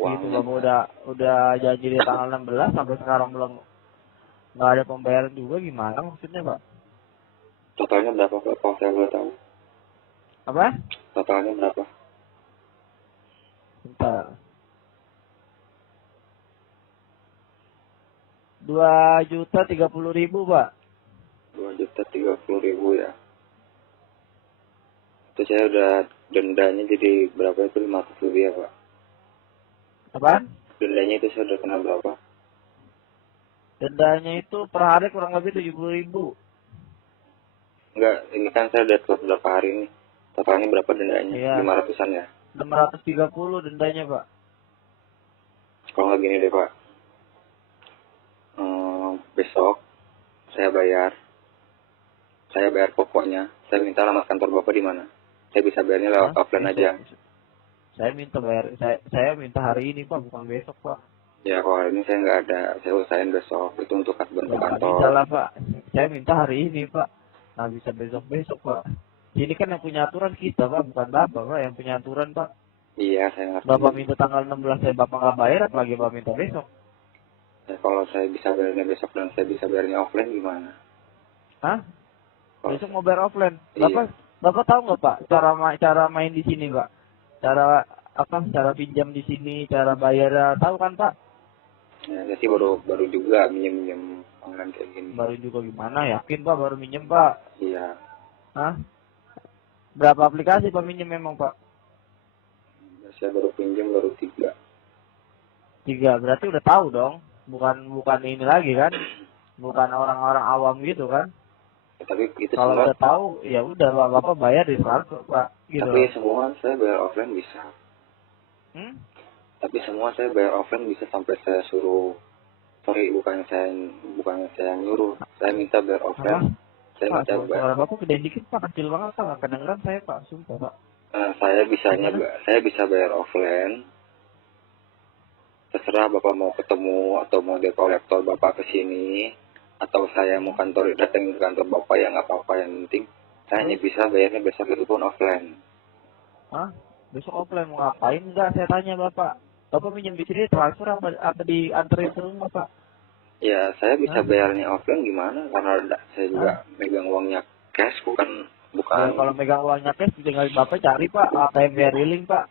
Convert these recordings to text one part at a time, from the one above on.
Gitu uangnya. Bapak udah janji di tanggal 16 sampai sekarang belum nggak ada pembayaran juga, gimana maksudnya Pak? Totalnya berapa Pak? Kalau saya boleh tahu. Apa? Totalnya berapa? Bentar. 2.030.000 Pak. 2.030.000 ya. Itu saya udah dendanya jadi berapa itu, 500 lebih ya Pak? Apa? Dendanya itu saya udah kena berapa? Dendanya itu per hari kurang lebih 70.000. Enggak, ini kan saya udah telat berapa hari nih. Totalnya berapa dendanya? Iya. 500-an ya? 630 dendanya Pak. Kalau nggak gini deh Pak. Besok saya bayar pokoknya. Saya minta alamat kantor Bapak di mana. Saya bisa bayarnya lewat offline Besok. aja. Saya minta bayar, saya minta hari ini Pak, bukan besok Pak. Ya kalau ini saya nggak ada, saya usahain besok. Itu untuk bentuk Nggak kantor. bisa lah Pak. Saya minta hari ini Pak. Nggak bisa besok-besok Pak. Ini kan yang punya aturan kita Pak, bukan Bapak Pak yang punya aturan Pak. Iya, saya ngerti. Bapak minta tanggal 16, saya Bapak nggak bayar, apalagi Bapak minta besok. Ya, kalau saya bisa bayarnya besok dan saya bisa bayarnya offline gimana? Hah? Kalau Besok mau bayar offline. Iya. Bapak tahu nggak Pak cara main di sini Pak? Cara pinjam di sini, cara bayar, tahu kan Pak? Ya, saya sih baru juga minjem online kayak gini. Baru juga gimana? Yakin Pak baru minjem Pak? Iya. Hah? Berapa aplikasi Pak minjem memang Pak? Saya baru pinjam baru 3. 3, berarti udah tahu dong. Bukan ini lagi kan? Bukan orang-orang awam gitu kan? Ya, tapi itu Kalau semua. udah tahu, ya udah Pak, Bapak bayar di transfer Pak. Gitu. Tapi semua saya bayar offline bisa. Tapi semua saya bayar offline bisa sampai saya suruh. Sorry, bukan saya nyuruh. Saya minta bayar offline. Saya Pak, minta bayar. suara Bapak gede dikit Pak, kecil banget Pak, nggak kedengeran saya Pak, sumpah Pak. Saya bisa bayar offline. Terserah Bapak mau ketemu atau mau debt collector Bapak ke sini, atau saya mau datang ke kantor Bapak, ya nggak apa-apa, yang penting saya hanya bisa bayarnya besok itu pun offline. Hah? Besok offline mau ngapain? Enggak, saya tanya Bapak. Bapak pinjam di sini transfer apa dianterin ke rumah Pak? Ya, saya bisa bayarnya offline gimana? Karena saya juga megang uangnya cash, bukan. Ya, kalau megang uangnya cash, tinggal Bapak cari Pak, ATM BRI Pak.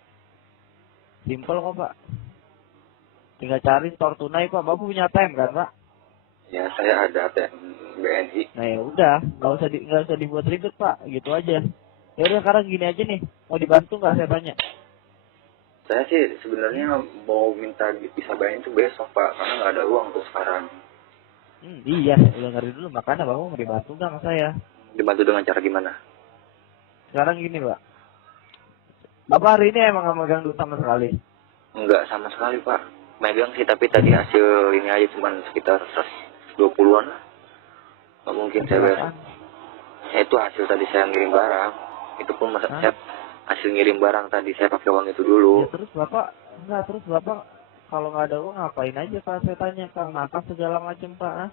Simple kok Pak. Tinggal cari store tunai Pak. Bapak punya ATM kan Pak? Ya, saya ada ATM BNI. Nah ya udah, nggak usah dibuat ribet Pak, gitu aja. Ya udah sekarang gini aja nih, mau dibantu nggak saya tanya? Saya sih sebenarnya mau minta bisa bayar itu besok Pak, karena nggak ada uang tuh sekarang. Iya, udah ngeri dulu, makanya Bapak mau dibantu nggak sama saya? Dibantu dengan cara gimana? Sekarang gini Pak, Bapak hari ini emang nggak megang duit sama sekali? Enggak sama sekali Pak, megang sih, tapi tadi hasil ini aja cuma sekitar 120-an lah. Nggak mungkin saya bayar. Ya, itu hasil tadi saya ngirim barang, itu pun saya hasil ngirim barang tadi saya pakai uang itu dulu. Ya terus Bapak kalau nggak ada uang ngapain aja Pak? Saya tanya Pak, makan segala macam Pak.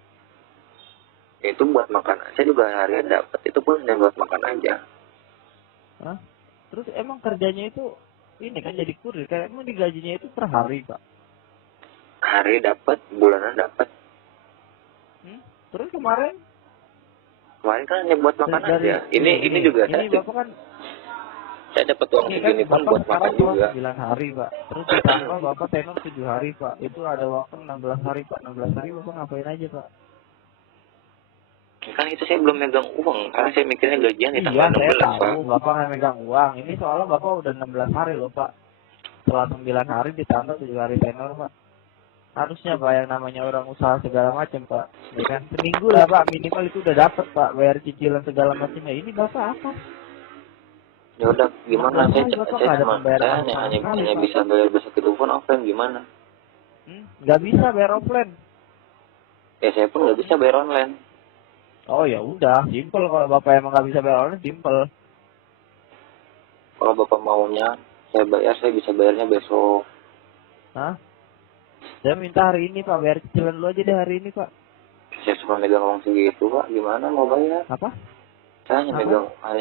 Itu buat makan, saya juga harian dapat, itu pun hanya buat makan aja. Terus emang kerjanya itu ini kan jadi kurir, kayak emang digajinya itu per hari Pak? Hari dapat, bulanan dapat. Terus kemarin kan hanya buat makan aja. Ini juga ini Bapak kan saya dapat uang segini pun buat makan juga. 9 hari Pak. Terus ditambah Bapak tenor 7 hari Pak. Itu ada waktu 16 hari Pak. 16 hari Bapak ngapain aja Pak? Kan itu saya belum megang uang, karena saya mikirnya gajian di tanggal 16 saya Pak. tahu Bapak nggak megang uang. Ini soalnya Bapak udah 16 hari loh Pak. Setelah 9 hari ditambah 7 hari tenor Pak. Harusnya Pak yang namanya orang usaha segala macam Pak. Ya kan seminggu lah Pak minimal itu udah dapat Pak bayar cicilan segala macamnya. Ini Bapak apa? Ya udah gimana, saya hanya bisa bayar besok itu pun offline gimana? Nggak bisa bayar offline. Ya saya pun nggak bisa bayar online. Oh ya udah, simple kalau Bapak emang nggak bisa bayar online, simple. Kalau Bapak maunya saya bisa bayarnya besok. Saya minta hari ini Pak, bayar cicilan dulu aja deh hari ini Pak. Saya cuma megang uang segitu Pak, gimana mau bayar? Apa? Saya hanya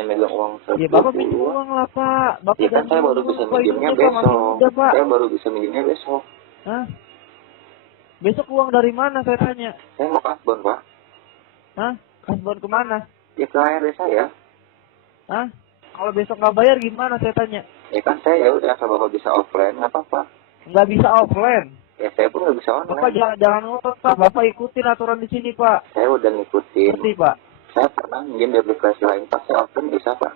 megang uang Ya Bapak 120. minjem uang lah Pak. Bapak Ya kan saya baru bisa minjemnya besok. Saya baru bisa minjemnya besok. Hah? Besok uang dari mana saya tanya? Saya mau kasbon, Pak. Hah? Kasbon kemana? Ya ke ARD saya. Hah? Kalau besok nggak bayar gimana saya tanya? Ya kan saya ya udah kalau Bapak bisa offline nggak apa-apa. Nggak bisa offline. Ya saya pun nggak bisa Bapak online. jangan ngotot Pak. Bapak ikutin aturan di sini Pak. Saya udah ngikutin. Ngerti Pak? Saya pernah minjem di aplikasi lain, Pak. Saya offline bisa, Pak.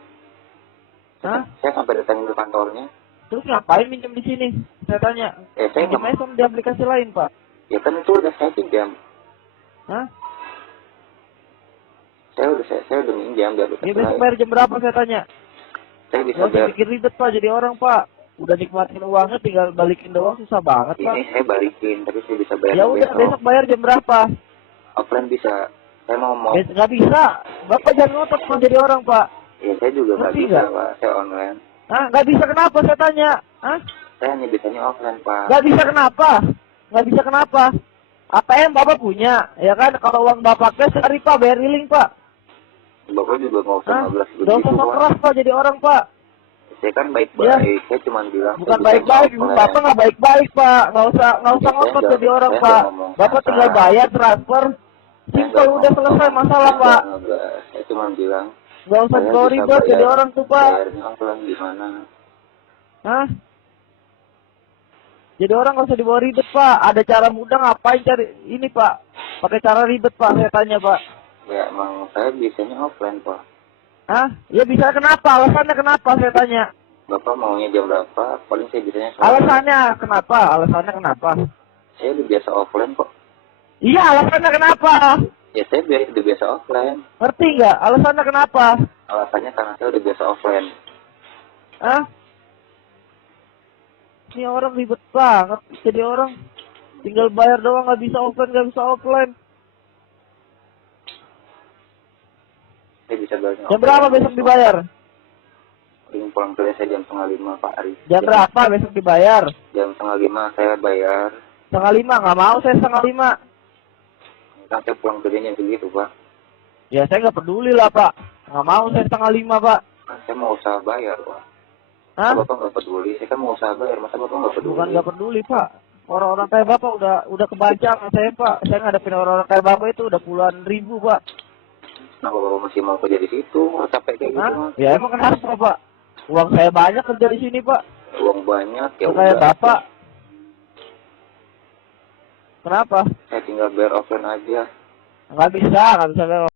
Hah? Saya sampai datangin ke kantornya. Terus ngapain minjem di sini? Saya tanya. Saya Minjem aja sama di aplikasi lain Pak. ya kan itu udah saya pinjam. Hah? Saya udah minjam di aplikasi Ya besok lain. bayar jam berapa saya tanya? Saya bisa Gak usah bayar. bikin ribet Pak jadi orang Pak. Udah nikmatin uangnya tinggal balikin doang susah banget Pak. Ini saya balikin, tapi saya bisa bayar Ya udah besok bayar jam berapa? offline bisa. Saya mau Nggak bisa. Bapak jangan ngotot Pak jadi orang Pak. ya saya juga nggak Ngerti bisa, nggak? Pak. Saya online. Hah? Nggak bisa kenapa saya tanya? Hah? Saya hanya bisanya offline, Pak. Nggak bisa kenapa? Nggak bisa kenapa? ATM Bapak punya, ya kan? Kalau uang Bapak cash hari Pak bayar link Pak. Bapak juga nggak usah Hah? ngablas Nggak usah begitu, sok Pak. keras Pak jadi orang Pak. Saya kan baik-baik. Saya cuma bilang. Bukan saya baik-baik, bisanya Bapak offline. nggak baik-baik Pak. Nggak usah Ya, ngotot saya jadi orang nggak Pak. ngomong Bapak tinggal kasar. bayar transfer. Saya Simpel nggak udah ngomong selesai masalah saya Pak. nggak. Saya cuma bilang. Nggak usah Saya bawa bisa ribet jadi bayar- orang tuh Pak. Bayarnya offline gimana? Hah? Jadi orang nggak usah dibawa ribet Pak. Ada cara mudah ngapain cari ini Pak? Pakai cara ribet Pak saya tanya Pak. Ya emang saya bisanya offline, Pak. Hah? Ya bisa kenapa? Alasannya kenapa saya tanya? Bapak maunya jam berapa? Paling saya bisanya sore. Alasannya kenapa? Alasannya kenapa? Saya udah biasa offline kok. Iya alasannya kenapa? Ya saya udah biasa offline. Ngerti nggak? Alasannya kenapa? Alasannya karena saya udah biasa offline. Hah? Ini orang ribet banget. Jadi orang tinggal bayar doang nggak bisa offline nggak bisa offline. Saya bisa bayarnya Jam berapa besok dibayar? Paling pulang kerja saya jam 4:30 Pak Ari. Jam berapa besok dibayar? Jam 4:30 saya bayar. 4:30 nggak mau saya 4:30. Kan saya pulang kerjanya begitu Pak. Ya saya nggak peduli lah Pak. Nggak mau saya 4:30 Pak. Kan saya mau usaha bayar Pak. Hah? Bapak nggak peduli. Saya kan mau usaha bayar. Masa Bapak nggak peduli? Bukan nggak peduli Pak. Orang-orang kayak Bapak udah kebaca sama saya Pak. Saya ngadepin orang-orang kayak Bapak itu udah puluhan ribu Pak. Kenapa Bapak masih mau kerja di situ? Capek kayak gitu Hah? Mas. Ya emang kenapa Pak? Uang saya banyak kerja di sini Pak. Uang banyak ya Tuh kayak udah. Bapak. Kenapa? Saya tinggal bayar offline aja. Nggak bisa bayar